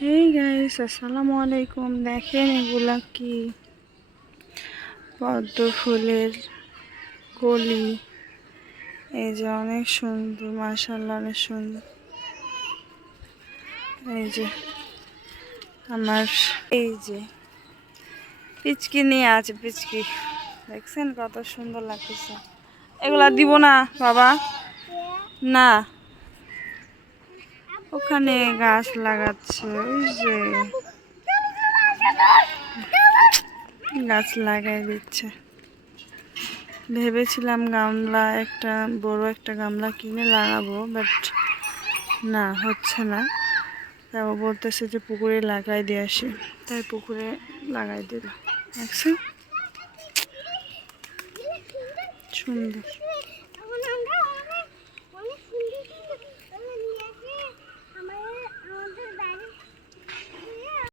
Hey guys আসসালামু আলাইকুম দেখেন এগুলা কি? পদ্ম ফুলের কলি এই যে অনেক সুন্দর মাশাল্লাহ অনেক সুন্দর। এই যে আমার, এই যে পিচকি নিয়ে আছে পিচকি। দেখছেন কত সুন্দর লাগতেছে। এগুলা দিব না, বাবা। না। ওখানে গাছ লাগাচ্ছে, ওই যে। গাছ লাগাই দিচ্ছে। ভেবেছিলাম গামলা একটা, বড় একটা গামলা কিনে লাগাবো বাট না, হচ্ছে না। তারপর বলতেছে যে পুকুরে লাগাই দিয়ে আসি। তাই পুকুরে লাগাই দিল দেখছেন সুন্দর।